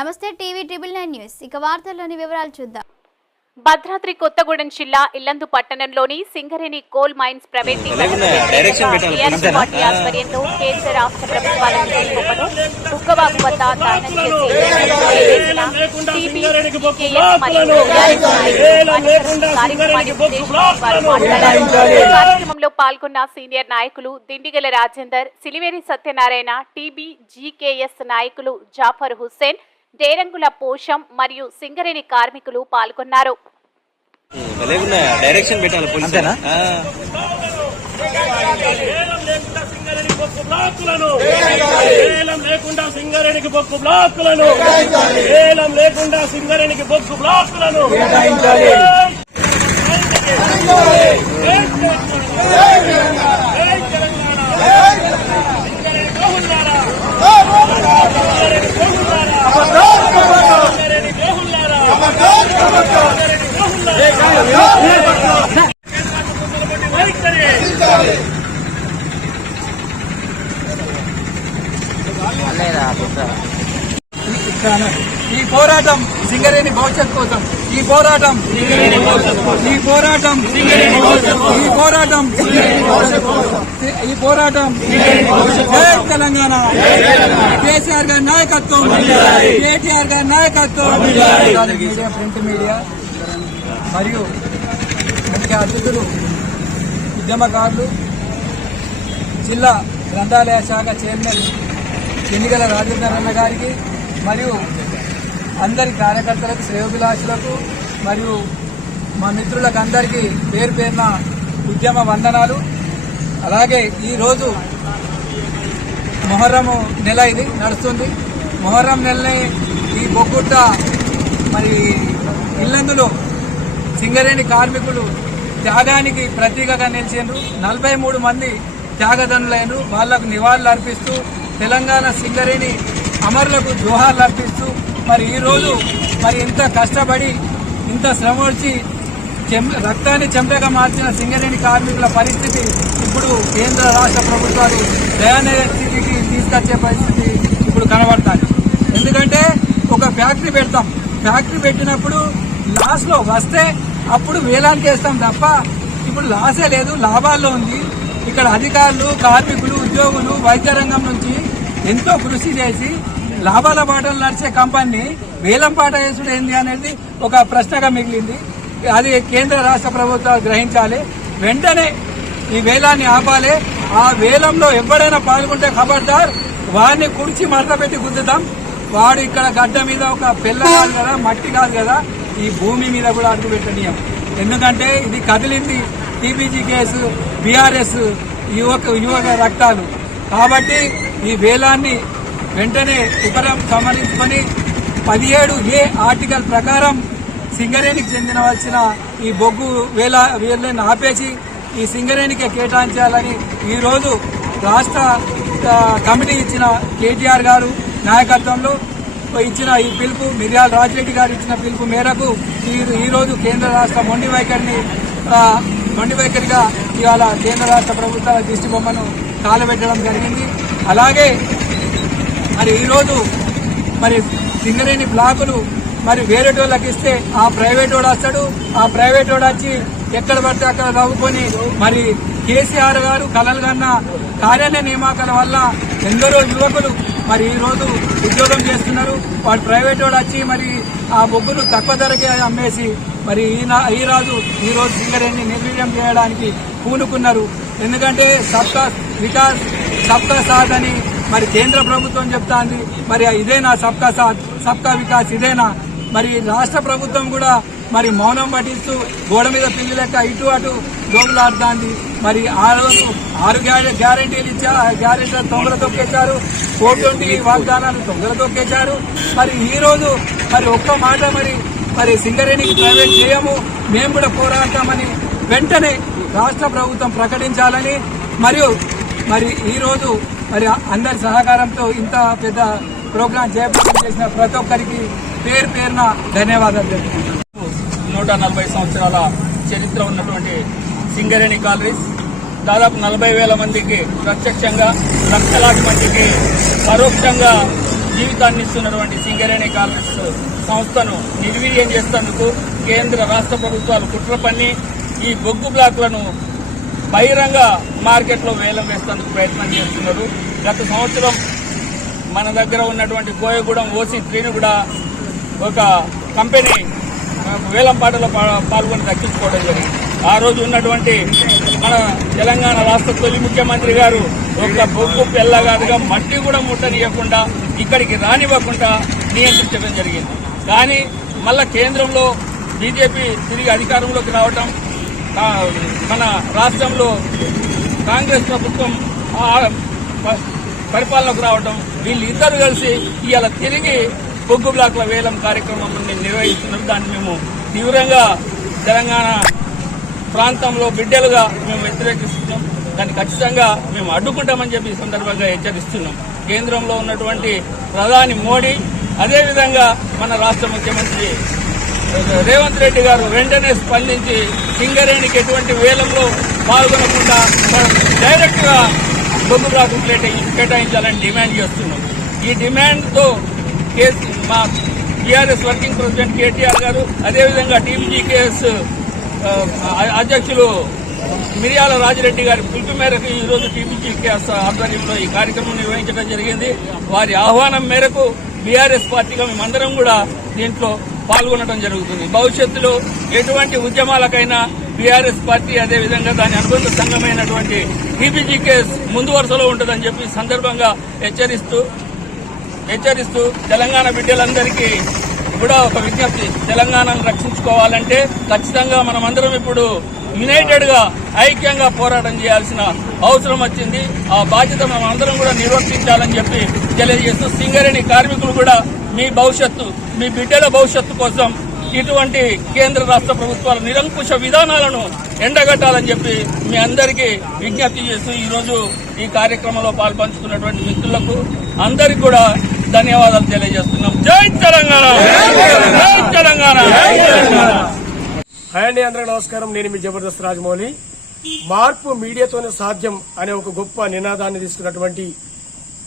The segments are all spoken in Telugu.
నమస్తే టీవీ ట్రిబుల్ నైన్ న్యూస్. ఇక వార్తల్లోని వివరాలు చూద్దాం. భద్రాద్రి కొత్తగూడెం జిల్లా ఇల్లందు పట్టణంలోని Singareni coal mines private party ఆధ్వర్యంలో కేంద్ర రాష్ట్ర ప్రభుత్వాల వద్ద దానం కార్యక్రమంలో పాల్గొన్న సీనియర్ నాయకులు దిండిగల రాజేందర్ సిలివేరి సత్యనారాయణ టీబీ జీకేఎస్ నాయకులు జాఫర్ హుస్సేన్ డేరంగుల పోషం మరియు సింగరేణి కార్మికులు పాల్గొన్నారు భలేగున్నాయి డైరెక్షన్ పెట్టాలి అంతేనా ఏలం లేకుండా సింగరేణికి బొక్కు బ్లాకులను ఏలం లేకుండా సింగరేణికి బొక్కు బ్లాకులను ఈ పోరాటం సింగరేణి భవిష్యత్ కోసం. ఈ పోరాటం ఈ పోరాటం ఈ పోరాటం ఈ పోరాటం జై తెలంగాణ. కేసీఆర్ గారి నాయకత్వం. కేటీఆర్ గారి నాయకత్వం. మీడియా ప్రింట్ మీడియా మరియు ముఖ్య అతిథులు ఉద్యమకారులు జిల్లా గ్రంథాలయ శాఖ చైర్మన్ ఎన్నికల రాజేందర్ అన్న గారికి మరియు అందరి కార్యకర్తలకు శ్రేయోభిలాషులకు మరియు మా మిత్రులకు అందరికీ పేరు పేరున ఉద్యమ వందనాలు. అలాగే ఈరోజు మొహర్రం నెల ఇది నడుస్తుంది. మొహర్రం నెలని ఈ బొగ్గుట్ట మరి ఇల్లందులో సింగరేణి కార్మికులు త్యాగానికి ప్రతీకగా నిలిచిండ్రు. నలభై మూడు మంది త్యాగదనులైనరు వాళ్ళకు నివాళులు అర్పిస్తూ తెలంగాణ సింగరేణి అమరులకు జోహార్లు అర్పిస్తూ మరి ఈరోజు మరి ఇంత కష్టపడి ఇంత శ్రమ వచ్చి చెం- రక్తాన్ని చెంపగా మార్చిన సింగరేణి కార్మికుల పరిస్థితి ఇప్పుడు కేంద్ర రాష్ట్ర ప్రభుత్వాలు దయానీయ స్థితికి తీసుకొచ్చే పరిస్థితి ఇప్పుడు కనబడతాయి ఎందుకంటే ఒక ఫ్యాక్టరీ పెడతాం. ఫ్యాక్టరీ పెట్టినప్పుడు లాస్లో వస్తే అప్పుడు వేలానికి వేస్తాం తప్ప ఇప్పుడు లాసే లేదు లాభాల్లో ఉంది. ఇక్కడ అధికారులు కార్మికులు ఉద్యోగులు వైద్య రంగం నుంచి ఎంతో కృషి చేసి లాభాల బాటలు నడిచే కంపెనీ వేలం పాట వేసుడు ఏంది అనేది ఒక ప్రశ్నగా మిగిలింది. అది కేంద్ర రాష్ట్ర ప్రభుత్వాలు గ్రహించాలి. వెంటనే ఈ వేలాన్ని ఆపాలి. ఆ వేలంలో ఎవడైనా పాల్గొంటే ఖబర్దార్ వారిని కుడిచి మడత పెట్టి గుద్దుతాం. వాడు ఇక్కడ గడ్డ మీద ఒక పిల్ల కాదు కదా మట్టి కాదు కదా ఈ భూమి మీద కూడా అడుగు పెట్టనీయం ఎందుకంటే ఇది కదిలింది టీబీజీ కేసు బీఆర్ఎస్ యువక యువక రక్తాలు. కాబట్టి ఈ వేలాన్ని వెంటనే ఉపరం సంహరించుకొని పదిహేడు ఏ ఆర్టికల్ ప్రకారం సింగరేణికి చెందినవలసిన ఈ బొగ్గు వేల వేలని ఆపేసి ఈ సింగరేణికి కేటాయించాలని ఈరోజు రాష్ట్ర కమిటీ ఇచ్చిన కేటీఆర్ గారు నాయకత్వంలో ఇచ్చిన ఈ పిలుపు మిర్యాల రాజిరెడ్డి గారు ఇచ్చిన పిలుపు మేరకు ఈ కేంద్ర రాష్ట్ర మొండి వైఖరిని మొండి వైఖరిగా ఇవాళ కేంద్ర రాష్ట్ర ప్రభుత్వాల దిష్టి బొమ్మను కాలబెట్టడం జరిగింది. అలాగే మరి ఈరోజు మరి సింగరేణి బ్లాకులు మరి వేరే వాళ్ళకి ఇస్తే ఆ ప్రైవేట్ వాడు వస్తాడు. ఆ ప్రైవేట్ వాడు వచ్చి ఎక్కడ పడితే అక్కడ తవ్వుకొని మరి కేసీఆర్ గారు కలలు కన్న కార్యాలయ నియామకాల వల్ల ఎందరో యువకులు మరి ఈ రోజు ఉద్యోగం చేస్తున్నారు. వాడు ప్రైవేట్ వాడు వచ్చి మరి ఆ బొగ్గును తక్కువ ధరకే అమ్మేసి మరి ఈ ఈ రాజు ఈ రోజు సింగరేణి నిర్వీర్యం చేయడానికి పూనుకున్నారు. ఎందుకంటే సబ్కా వికాస్ సబ్కా సాథ్ అని మరి కేంద్ర ప్రభుత్వం చెప్తాంది. మరి ఇదేనా సబ్కా సాథ్? సబ్కా వికాస్ ఇదేనా? మరి రాష్ట్ర ప్రభుత్వం కూడా మరి మౌనం పఠిస్తూ గోడ మీద పిల్లి లెక్క ఇటు అటు దోగులాడుతోంది మరి ఆ రోజు ఆరు గ్యారెంటీలు ఇచ్చా ఆ గ్యారెంటీలు తొందర తొక్కేశారు. కోటి వాగ్దానాలు తొందర తొక్కేశారు. మరి ఈ రోజు మరి ఒక్క మాట మరి మరి సింగరేణికి ప్రైవేట్ చేయము. మేము కూడా పోరాడతామని వెంటనే రాష్ట్ర ప్రభుత్వం ప్రకటించాలని మరియు మరి ఈరోజు మరి అందరి సహకారంతో ఇంత పెద్ద ప్రోగ్రాం చేపట్టం చేసిన ప్రతి ఒక్కరికి పేరు పేరున ధన్యవాదాలు నూట నలభై సంవత్సరాల చరిత్ర ఉన్నటువంటి సింగరేణి కాలరీస్ దాదాపు నలభై వేల మందికి ప్రత్యక్షంగా లక్షలాది మందికి పరోక్షంగా జీవితాన్ని ఇస్తున్నటువంటి సింగరేణి కాంగ్రెస్ సంస్థను నిర్వీర్యం చేసేందుకు కేంద్ర రాష్ట్ర ప్రభుత్వాలు కుట్ర పన్ని ఈ బొగ్గు బ్లాక్లను బహిరంగ మార్కెట్లో వేలం వేసేందుకు ప్రయత్నం చేస్తున్నారు. గత సంవత్సరం మన దగ్గర ఉన్నటువంటి కోయగూడెం ఓసీ త్రీని కూడా ఒక కంపెనీ వేలంపాటలో వేలం పాటలో పాల్గొని దక్కించుకోవడం జరిగింది. ఆ రోజు ఉన్నటువంటి మన తెలంగాణ రాష్ట్ర తొలి ముఖ్యమంత్రి గారు ఒక బొగ్గు పెల్లగాదుగా మట్టి కూడా ముట్టనియకుండా ఇక్కడికి రానివ్వకుండా నియంత్రించడం జరిగింది. కానీ మళ్ళా కేంద్రంలో బీజేపీ తిరిగి అధికారంలోకి రావటం మన రాష్ట్రంలో కాంగ్రెస్ ప్రభుత్వం పరిపాలనకు రావడం వీళ్ళిద్దరు కలిసి ఇవాళ తిరిగి బొగ్గు బ్లాక్ల వేలం కార్యక్రమం నిర్వహిస్తున్నారు. దాన్ని మేము తీవ్రంగా తెలంగాణ ప్రాంతంలో బిడ్డలుగా మేము వ్యతిరేకిస్తున్నాం. దాన్ని ఖచ్చితంగా మేము అడ్డుకుంటామని చెప్పి ఈ సందర్భంగా హెచ్చరిస్తున్నాం. కేంద్రంలో ఉన్నటువంటి ప్రధాని మోడీ అదేవిధంగా మన రాష్ట్ర ముఖ్యమంత్రి రేవంత్ రెడ్డి గారు వెంటనే స్పందించి సింగరేణికి ఎటువంటి వేలంలో పాల్గొనకుండా డైరెక్ట్గా బొగ్గు కేటాయించాలని డిమాండ్ చేస్తున్నాం. ఈ డిమాండ్తో కేసు మా TRS working president KTR garu అదేవిధంగా టీబీజీకేఎస్ అధ్యక్షులు మిరియాల రాజిరెడ్డి గారి పిలుపు మేరకు ఈ రోజు ఆధ్వర్యంలో ఈ కార్యక్రమం నిర్వహించడం జరిగింది. వారి ఆహ్వానం మేరకు బీఆర్ఎస్ పార్టీగా మేమందరం కూడా దీంట్లో పాల్గొనడం జరుగుతుంది. భవిష్యత్తులో ఎటువంటి ఉద్యమాలకైనా బీఆర్ఎస్ పార్టీ అదేవిధంగా దాని అనుబంధ సంఘమైనటువంటి టీపీజీకేఎస్ ముందు వరుసలో ఉంటుందని చెప్పి సందర్భంగా హెచ్చరిస్తూ హెచ్చరిస్తూ తెలంగాణ బిడ్డలందరికీ కూడా ఒక విజ్ఞప్తి. తెలంగాణను రక్షించుకోవాలంటే ఖచ్చితంగా మనమందరం ఇప్పుడు యునైటెడ్గా ఐక్యంగా పోరాటం చేయాల్సిన అవసరం వచ్చింది. ఆ బాధ్యత మనం అందరం కూడా నిర్వర్తించాలని చెప్పి తెలియజేస్తూ సింగరేణి కార్మికులు కూడా మీ భవిష్యత్తు మీ బిడ్డల భవిష్యత్తు కోసం ఇటువంటి కేంద్ర రాష్ట్ర ప్రభుత్వాల నిరంకుశ విధానాలను ఎండగట్టాలని చెప్పి మీ అందరికీ విజ్ఞప్తి చేస్తూ ఈరోజు ఈ కార్యక్రమంలో పాల్పంచుకున్నటువంటి మిత్రులకు అందరికీ కూడా ధన్యవాదాలు తెలియజేస్తున్నాం. జై తెలంగాణ! జై తెలంగాణ! హాయ్ అండి అందరికీ నమస్కారం. నేను మీ జబర్దస్త్ రాజమౌళి. మార్పు మీడియాతోనే సాధ్యం అనే ఒక గొప్ప నినాదాన్ని తీసుకున్నటువంటి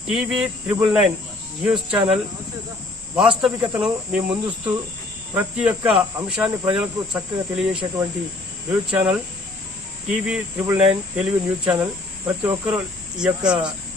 TV triple nine news channel వాస్తవికతను మీ ముందుస్తూ ప్రతి ఒక్క అంశాన్ని ప్రజలకు చక్కగా తెలియజేసేటువంటి news channel TV triple nine Telugu news channel. ప్రతి ఒక్కరూ ఈ యొక్క